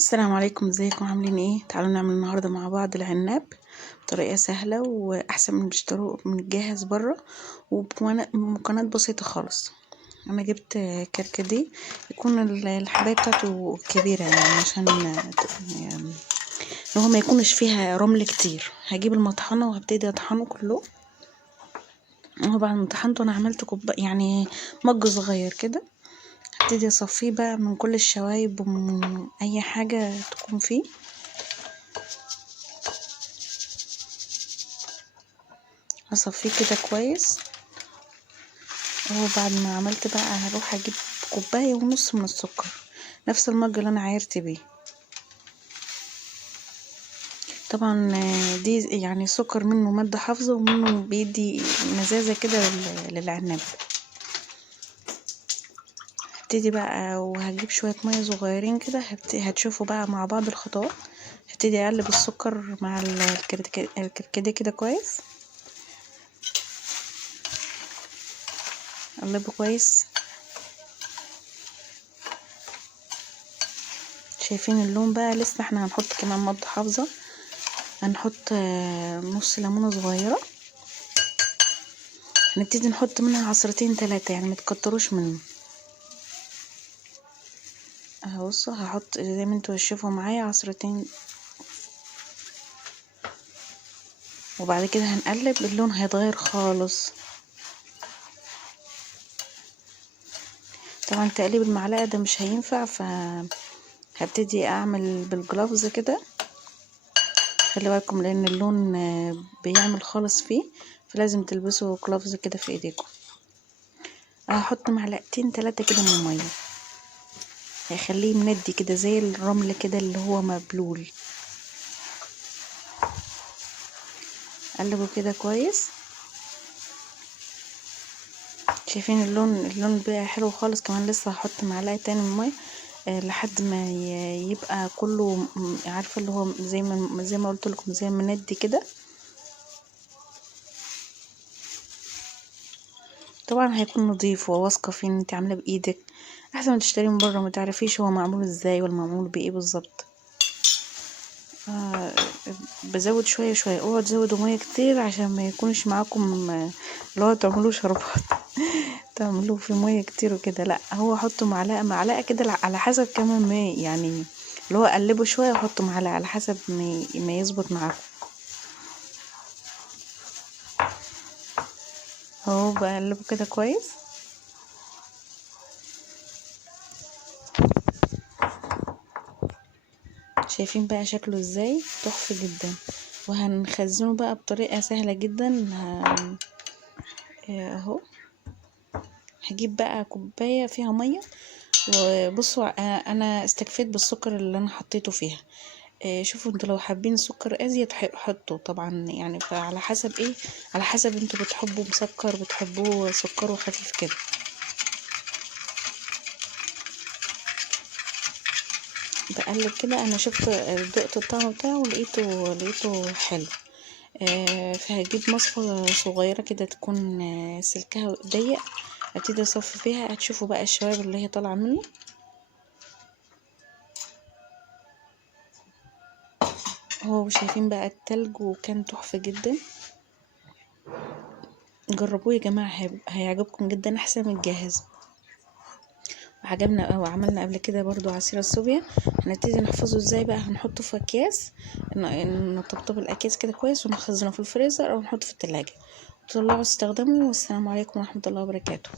السلام عليكم، ازيكم عاملين ايه؟ تعالوا نعمل النهارده مع بعض العناب بطريقه سهله واحسن من بيشتروه من الجاهز بره وبمكونات بسيطه خالص. انا جبت كركديه يكون الحبايه بتاعته كبيره يعني عشان يعني هو ما يكونش فيها رمل كتير. هجيب المطحنه وهبتدي اطحنه كله. وهو بعد ما طحنته انا عملت يعني مج صغير كده. هبتدي اصفيه بقى من كل الشوايب ومن اي حاجه تكون فيه. هصفيه كده كويس. وبعد ما عملت بقى هروح اجيب كوبايه ونص من السكر، نفس المج اللي انا عايرت بيه. طبعا دي يعني سكر منه ماده حافظه ومنه بيدي مزازه كده للعناب. هبتدي بقى وهجيب شويه ميه صغيرين كده. هتشوفوا بقى مع بعض الخطوات. هبتدي اقلب السكر مع الكركديه كده كويس. اقلبه كويس. شايفين اللون بقى؟ لسه احنا هنحط كمان ماده حافظه. هنحط نص ليمونه صغيره. هنبتدي نحط منها عصرتين 3 يعني متكتروش منه. اهو بصوا هحط زي ما انتوا تشوفوا معايا عصرتين. وبعد كده هنقلب. اللون هيتغير خالص. طبعا تقليب المعلقه ده مش هينفع، هبتدي اعمل بالجلافز كده. خلي بالكم لان اللون بيعمل خالص فيه، فلازم تلبسوا جلافز كده في ايديكم. هحط معلقتين 3 كده من الميه. هيخليه مندي كده زي الرمل كده اللي هو مبلول. قلبه كده كويس. شايفين اللون بقى حلو خالص. كمان لسه هحط معلقه تاني من الميه لحد ما يبقى كله عارفه اللي هو زي ما قلت لكم زي مندي كده. طبعا هيكون نظيف وواثقه فيه ان انت عامله بايدك، احسن ما تشتري من بره ما تعرفيش هو معمول ازاي ولا معمول بايه بالظبط. بزود شويه شويه. اوعوا تزودوا ميه كتير عشان ما يكونش معاكم اللي هو تعملوه شربات تعملوه في ميه كتير وكده. لا، هو حطوا معلقه كده على حسب كمان ما يعني اللي هو قلبوا شويه وحطوا معلقه على حسب ما يظبط معاكم. اهو بقلبه كده كويس. شايفين بقى شكله ازاي؟ تحفه جدا. وهنخزنه بقى بطريقه سهله جدا. اهو هجيب بقى كوبايه فيها ميه. وبصوا انا استكفيت بالسكر اللي انا حطيته فيها. شوفوا انتوا لو حابين سكر ازيد حطوا طبعا يعني، فعلى حسب ايه، على حسب انتوا بتحبوا مسكر بتحبوه سكره خفيف كده. بقلب كده. انا شفت دقت الطعم بتاعه ولقيته حلو. فهجيب مصفى صغيره كده تكون سلكها ضيق. ابتدي اصفي فيها. هتشوفوا بقى الشوائب اللي هي طالعه منه. هو شايفين بقى التلج وكان تحفه جدا. جربوه يا جماعه، هيعجبكم جدا احسن من الجاهز. وعجبنا وعملنا قبل كده برضو عصير الصوبيا. هنبتدي نحفظه ازاي بقى. هنحطه في اكياس، نطبطب الاكياس كده كويس ونخزنه في الفريزر او نحطه في التلاجة وتطلعوا تستخدموا. والسلام عليكم ورحمة الله وبركاته.